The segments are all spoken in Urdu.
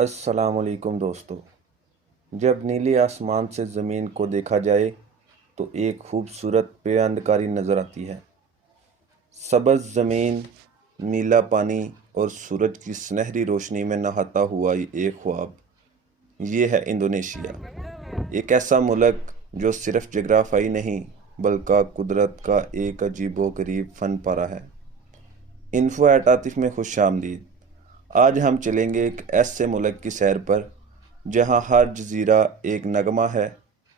السلام علیکم دوستو۔ جب نیلے آسمان سے زمین کو دیکھا جائے تو ایک خوبصورت پیوندکاری نظر آتی ہے۔ سبز زمین، نیلا پانی اور سورج کی سنہری روشنی میں نہاتا ہوا ایک خواب۔ یہ ہے انڈونیشیا، ایک ایسا ملک جو صرف جغرافیائی نہیں بلکہ قدرت کا ایک عجیب و غریب فن پارہ ہے۔ انفو ایٹ عاطف میں خوش آمدید۔ آج ہم چلیں گے ایک ایسے ملک کی سیر پر جہاں ہر جزیرہ ایک نغمہ ہے،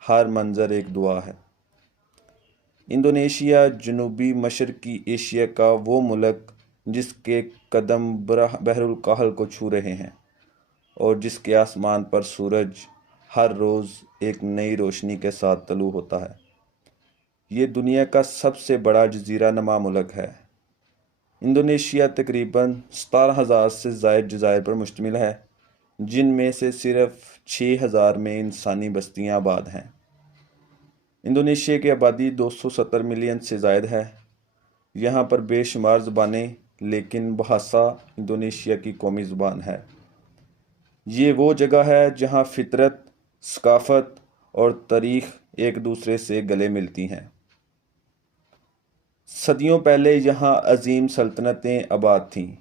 ہر منظر ایک دعا ہے۔ انڈونیشیا جنوبی مشرقی ایشیا کا وہ ملک جس کے قدم بحر الکاہل کو چھو رہے ہیں اور جس کے آسمان پر سورج ہر روز ایک نئی روشنی کے ساتھ طلوع ہوتا ہے۔ یہ دنیا کا سب سے بڑا جزیرہ نما ملک ہے۔ انڈونیشیا تقریباً 17,000 سے زائد جزائر پر مشتمل ہے، جن میں سے صرف 6,000 میں انسانی بستیاں آباد ہیں۔ انڈونیشیا کی آبادی 270 ملین سے زائد ہے۔ یہاں پر بے شمار زبانیں، لیکن بھاشا انڈونیشیا کی قومی زبان ہے۔ یہ وہ جگہ ہے جہاں فطرت، ثقافت اور تاریخ ایک دوسرے سے گلے ملتی ہیں۔ صدیوں پہلے یہاں عظیم سلطنتیں آباد تھیں۔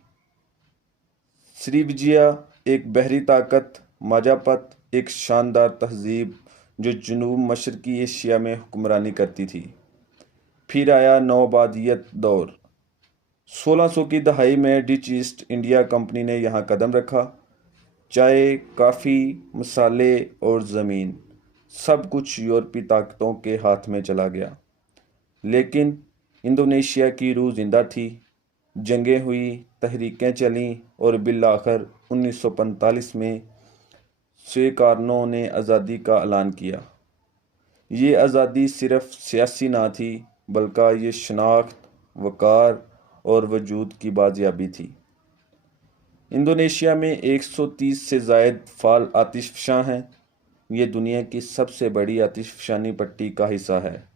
سریویجیا ایک بحری طاقت، ماجاپت ایک شاندار تہذیب جو جنوب مشرقی ایشیا میں حکمرانی کرتی تھی۔ پھر آیا نوآبادیت دور۔ 1600 کی دہائی میں ڈچ ایسٹ انڈیا کمپنی نے یہاں قدم رکھا۔ چائے، کافی، مسالے اور زمین، سب کچھ یورپی طاقتوں کے ہاتھ میں چلا گیا۔ لیکن انڈونیشیا کی روح زندہ تھی۔ جنگیں ہوئی، تحریکیں چلیں اور بالآخر 1945 میں سویکارنو نے آزادی کا اعلان کیا۔ یہ آزادی صرف سیاسی نہ تھی بلکہ یہ شناخت، وقار اور وجود کی بازیابی تھی۔ انڈونیشیا میں 130 سے زائد فعال آتش فشاں ہیں۔ یہ دنیا کی سب سے بڑی آتش فشانی پٹی کا حصہ ہے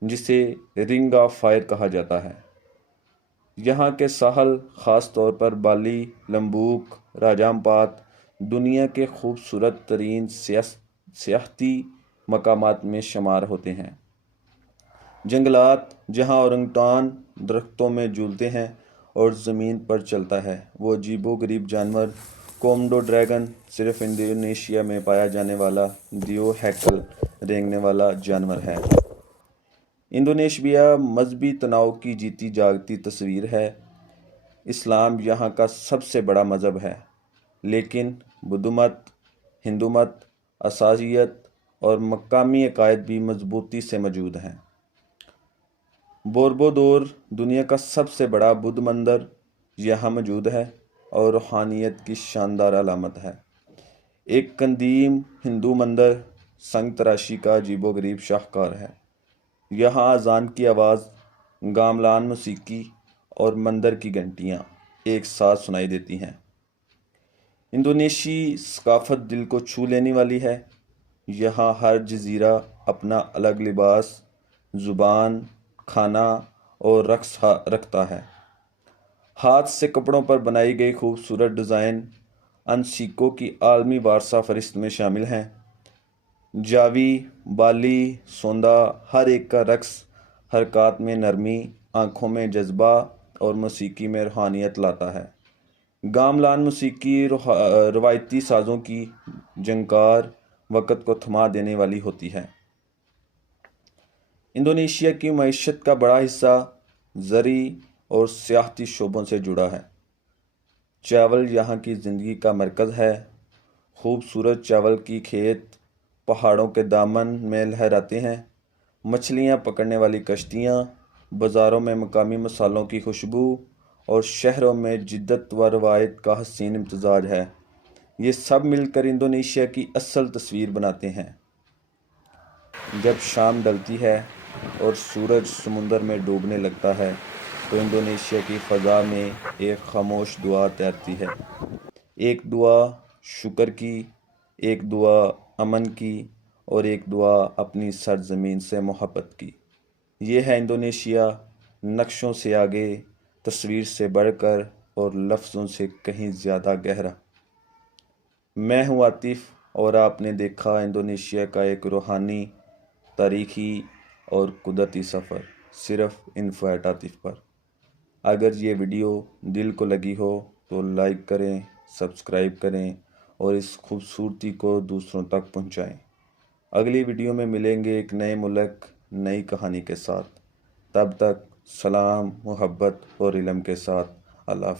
جسے رنگ آف فائر کہا جاتا ہے۔ یہاں کے ساحل، خاص طور پر بالی، لمبوک، راجا امپات، دنیا کے خوبصورت ترین سیاحتی مقامات میں شمار ہوتے ہیں۔ جنگلات، جہاں اورنگوٹان درختوں میں جھولتے ہیں اور زمین پر چلتا ہے۔ وہ عجیب و غریب جانور کوموڈو ڈریگن، صرف انڈونیشیا میں پایا جانے والا دیو ہیکل رینگنے والا جانور ہے۔ انڈونیشیا مذہبی تنوع کی جیتی جاگتی تصویر ہے۔ اسلام یہاں کا سب سے بڑا مذہب ہے، لیکن بدھ مت، ہندو مت، عیسائیت اور مقامی عقائد بھی مضبوطی سے موجود ہیں۔ بوربودور، دنیا کا سب سے بڑا بدھ مندر، یہاں موجود ہے اور روحانیت کی شاندار علامت ہے۔ ایک قدیم ہندو مندر سنگ تراشی کا عجیب و غریب شاہکار ہے۔ یہاں اذان کی آواز، گاملان موسیقی اور مندر کی گھنٹیاں ایک ساتھ سنائی دیتی ہیں۔ انڈونیشی ثقافت دل کو چھو لینے والی ہے۔ یہاں ہر جزیرہ اپنا الگ لباس، زبان، کھانا اور رقص رکھتا ہے۔ ہاتھ سے کپڑوں پر بنائی گئی خوبصورت ڈیزائن یونیسکو کی عالمی ورثہ فہرست میں شامل ہیں۔ جاوی، بالی، سوندا، ہر ایک کا رقص، حرکات میں نرمی، آنکھوں میں جذبہ اور موسیقی میں روحانیت لاتا ہے۔ گاملان موسیقی روایتی سازوں کی جھنکار وقت کو تھما دینے والی ہوتی ہے۔ انڈونیشیا کی معیشت کا بڑا حصہ زرعی اور سیاحتی شعبوں سے جڑا ہے۔ چاول یہاں کی زندگی کا مرکز ہے۔ خوبصورت چاول کی کھیت پہاڑوں کے دامن میں لہراتے ہیں۔ مچھلیاں پکڑنے والی کشتیاں، بازاروں میں مقامی مصالحوں کی خوشبو اور شہروں میں جدت و روایت کا حسین امتزاج ہے۔ یہ سب مل کر انڈونیشیا کی اصل تصویر بناتے ہیں۔ جب شام ڈھلتی ہے اور سورج سمندر میں ڈوبنے لگتا ہے تو انڈونیشیا کی فضا میں ایک خاموش دعا تیرتی ہے۔ ایک دعا شکر کی، ایک دعا امن کی اور ایک دعا اپنی سرزمین سے محبت کی۔ یہ ہے انڈونیشیا، نقشوں سے آگے، تصویر سے بڑھ کر اور لفظوں سے کہیں زیادہ گہرا۔ میں ہوں عاطف اور آپ نے دیکھا انڈونیشیا کا ایک روحانی، تاریخی اور قدرتی سفر صرف انفو ایٹ عاطف پر۔ اگر یہ ویڈیو دل کو لگی ہو تو لائک کریں، سبسکرائب کریں اور اس خوبصورتی کو دوسروں تک پہنچائیں۔ اگلی ویڈیو میں ملیں گے ایک نئے ملک، نئی کہانی کے ساتھ۔ تب تک سلام، محبت اور علم کے ساتھ۔ اللہ حافظ۔